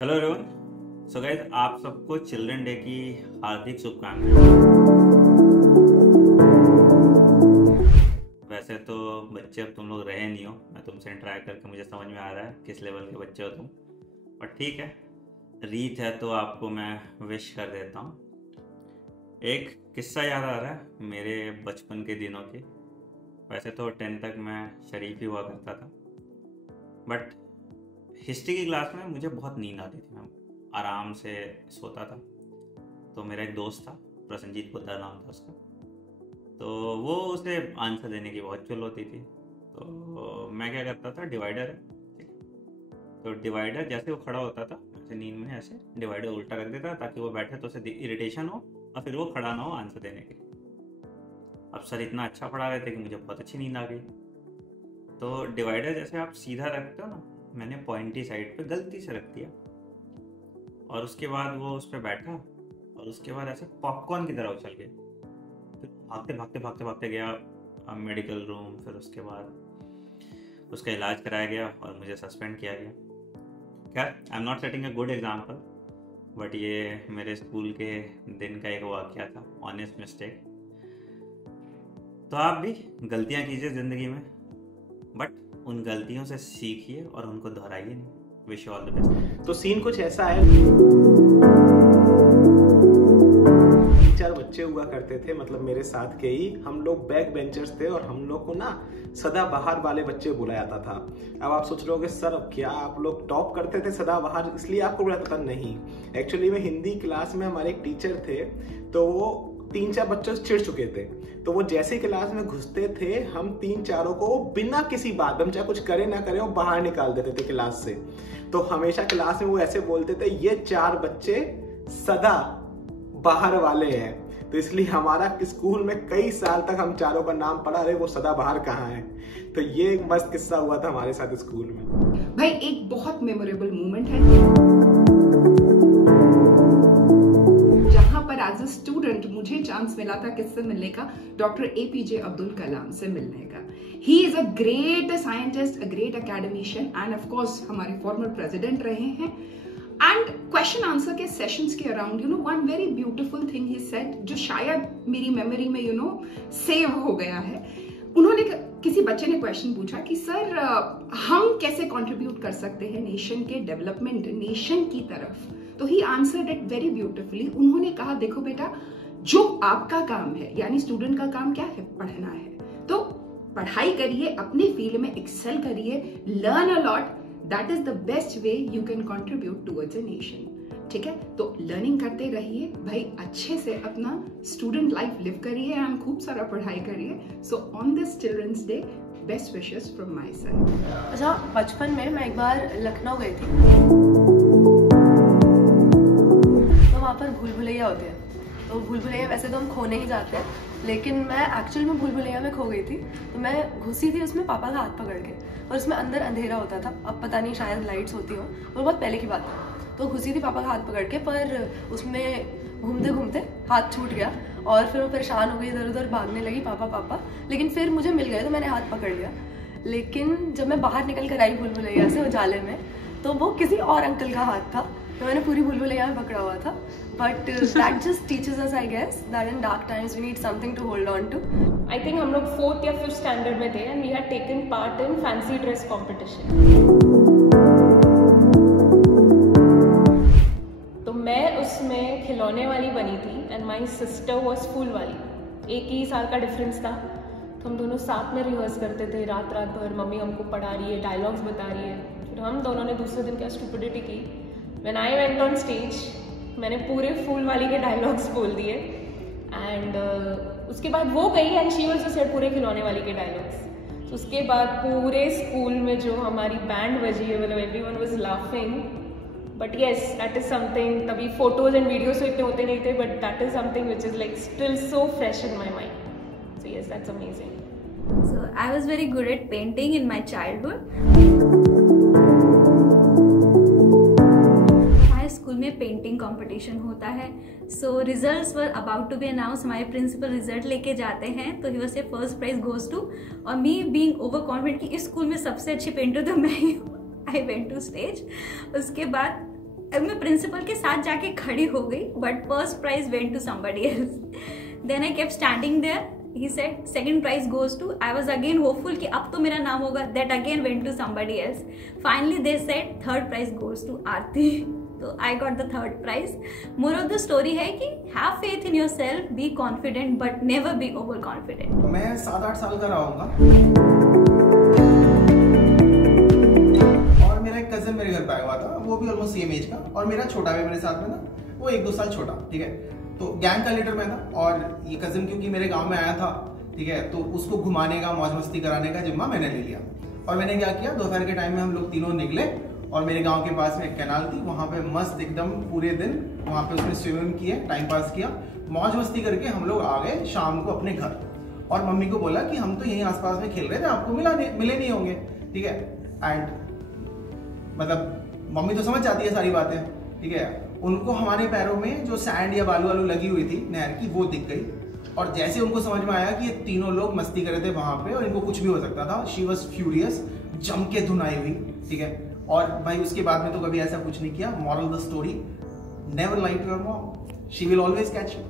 Hello everyone. So guys, आप सबको children day की हार्दिक शुभकामनाएं। वैसे तो बच्चे अब तुम लोग रहे नहीं हो, मैं तुमसे इंटरेक्ट करके मुझे समझ में आ रहा है किस लेवल के बच्चे हो तुम, पर ठीक है, रीत है तो आपको मैं विश कर देता हूँ। एक किस्सा याद आ रहा है मेरे बचपन के दिनों की। वैसे तो 10 तक मैं शरीफ ही हुआ करता था, बट हिस्ट्री की क्लास में मुझे बहुत नींद आती थी, मैं आराम से सोता था। तो मेरा एक दोस्त था, प्रसन्नजीत बुद्धा नाम था उसका, तो वो उसे आंसर देने की बहुत चुल होती थी। तो मैं क्या करता था, डिवाइडर है ठीक है? तो डिवाइडर जैसे वो खड़ा होता था, ऐसे नींद में ऐसे डिवाइडर उल्टा कर देता ताकि वो बैठे तो उसे इरिटेशन हो और फिर वो खड़ा ना हो आंसर देने के लिए। अब सर इतना अच्छा पढ़ा रहे थे कि मुझे बहुत अच्छी नींद आ गई। तो डिवाइडर जैसे आप सीधा रखते हो ना, मैंने पॉइंटी साइड पे गलती से रख दिया, और उसके बाद वो उस पर बैठा और उसके बाद ऐसे पॉपकॉर्न की तरह उछल गया। फिर भागते भागते भागते भागते गया मेडिकल रूम, फिर उसके बाद उसका इलाज कराया गया और मुझे सस्पेंड किया गया। खैर, I am not setting a good example, but ये मेरे स्कूल के दिन का एक वाकया था, ऑनेस्ट मिस्टेक। तो आप भी गलतियाँ कीजिए ज़िंदगी में, बट उन गलतियों से सीखिए और उनको दोहराइए नहीं। Wish you all the best. तो सीन कुछ ऐसा है, 3-4 बच्चे हुआ करते थे, मतलब मेरे साथ के ही। हम लोग बैक बेंचर्स थे और हम लोग को ना सदाबहार वाले बच्चे बुलाया जाता था। अब आप सोच रहे होगे सर क्या आप लोग टॉप करते थे सदाबहार इसलिए आपको बुलाया था? नहीं, एक्चुअली में हिंदी क्लास में हमारे एक टीचर थे, तो वो 3-4 बच्चों से चिढ़ चुके थे। तो वो जैसे क्लास में घुसते थे, हम 3-4 को बिना किसी बात, हम चाहे कुछ करे ना करे, वो बाहर निकाल देते थे क्लास से। तो हमेशा क्लास में वो ऐसे बोलते थे, ये 4 बच्चे सदा बाहर वाले हैं। तो इसलिए हमारा स्कूल में कई साल तक हम चारों का नाम पढ़ा रहे, वो सदा बाहर कहाँ है। तो ये एक मस्त किस्सा हुआ था हमारे साथ स्कूल में। भाई एक बहुत मेमोरेबल मोमेंट है जहां पर एज अ स्टूडेंट मुझे चांस मिला था किससे मिलने का, डॉक्टर APJ अब्दुल कलाम से मिलने का। He is a great scientist, a great academician end of course हमारे फॉर्मर प्रेसिडेंट रहे हैं। एंड क्वेश्चन आंसर के सेशंस के around one very beautiful thing he said, जो शायद मेरी मेमोरी में सेव हो गया है। उन्होंने, किसी बच्चे ने क्वेश्चन पूछा कि सर हम कैसे कंट्रीब्यूट कर सकते हैं नेशन के डेवलपमेंट, नेशन की तरफ। तो he answered it very beautifully. उन्होंने कहा देखो बेटा, जो आपका काम है, यानी स्टूडेंट का काम क्या है, पढ़ना है, तो पढ़ाई करिए, अपने फील्ड में एक्सेल करिए, learn a lot, that is the best way you can contribute towards a nation. ठीक है, तो लर्निंग करते रहिए भाई, अच्छे से अपना स्टूडेंट लाइफ लिव करिए एंड खूब सारा पढ़ाई करिए। So on this children's day, best wishes from my side. अच्छा, बचपन में मैं एक बार लखनऊ गई थी, तो वहाँ पर भूल भुलैया होते हैं। तो भूल भुलैया वैसे तो हम खोने ही जाते हैं, लेकिन मैं एक्चुअल में भूल भुलैया में खो गई थी। तो मैं घुसी थी उसमें पापा का हाथ पकड़ के, और उसमें अंदर अंधेरा होता था, अब पता नहीं शायद लाइट्स होती हो, और बहुत पहले की बात है। तो घुसी थी पापा का हाथ पकड़ के, पर उसमें घूमते घूमते हाथ छूट गया और फिर वो परेशान हो गई, इधर उधर भागने लगी पापा पापा, लेकिन फिर मुझे मिल गए तो मैंने हाथ पकड़ लिया। लेकिन जब मैं बाहर निकल कर आई भूल भुलैया से उजाले में, तो वो किसी और अंकल का हाथ था, तो मैंने पूरी भूल भुलैया में पकड़ा हुआ था। But that just teaches us, I guess, that in dark times we need something to hold on to. I think हम लोग 4th या 5th स्टैंडर्ड में थे and we had taken part in fancy dress competition. तो मैं उसमें खिलौने वाली बनी थी and my sister was फूल वाली। एक ही साल का डिफरेंस था, तो हम दोनों साथ में रिहर्स करते थे रात रात भर। मम्मी हमको पढ़ा रही है, डायलॉग्स बता रही है, फिर हम दोनों ने दूसरे दिन क्या स्टुपिडिटी की, When I went on stage, मैंने पूरे फूल वाली के डायलॉग्स बोल दिए एंड उसके बाद वो गई एंड शी वाज सेड पूरे खिलौने वाली के डायलॉग्स। तो उसके बाद पूरे स्कूल में जो हमारी बैंड बजी है, मतलब everyone was laughing. But yes, that is something, तभी फोटोज एंड वीडियोज तो इतने होते नहीं थे, but that is something which is like still so fresh in my mind. So yes, that's amazing. So I was very good at painting in my childhood. School में painting competition होता है, so results were about to be announce. हमारे principal result लेके जाते हैं, तो he was says first prize goes to, और me being over confident कि इस स्कूल में सबसे अच्छी पेंटर तो मैं ही हूँ, आई वेंट टू स्टेज। उसके बाद मैं प्रिंसिपल के साथ जाके खड़ी हो गई, but first prize went to somebody else. Then I kept standing there. He said second prize goes to. I was again hopeful कि अब तो मेरा नाम होगा. That again went to somebody else. Finally they said third prize goes to Aarti. So I got the third prize. Moral of the story है कि have faith in yourself, be confident but never be overconfident. मैं 7-8 साल का रहूँगा और मेरा एक cousin मेरे घर पे आया हुआ था, वो भी ऑलमोस्ट सेम एज का, और मेरा छोटा भी मेरे साथ में ना, वो 1-2 साल छोटा, ठीक है. तो गैंग का लीडर मैं था, और ये कजन क्योंकि मेरे गांव में आया था, ठीक है, तो उसको घुमाने का, मौज मस्ती कराने का जिम्मा मैंने ले लिया. और मैंने क्या किया, दोपहर के टाइम में हम लोग तीनों निकले, और मेरे गांव के पास में एक कैनाल थी, वहां पे मस्त एकदम पूरे दिन वहां पे उसमें स्विमिंग किए, टाइम पास किया, मौज मस्ती करके हम लोग आ गए शाम को अपने घर. और मम्मी को बोला कि हम तो यहीं आसपास में खेल रहे थे, आपको मिले नहीं होंगे, ठीक है. एंड मतलब मम्मी तो समझ जाती है सारी बातें, ठीक है. उनको हमारे पैरों में जो सैंड या बालू वालू लगी हुई थी नहर की, वो दिख गई. और जैसे उनको समझ में आया कि ये तीनों लोग मस्ती कर रहे थे वहां पे और इनको कुछ भी हो सकता था, शी वॉज फ्यूरियस, जम के धुनाई हुई, ठीक है. और भाई उसके बाद में तो कभी ऐसा कुछ नहीं किया. Moral the story, never lie to your mom, she will always catch you.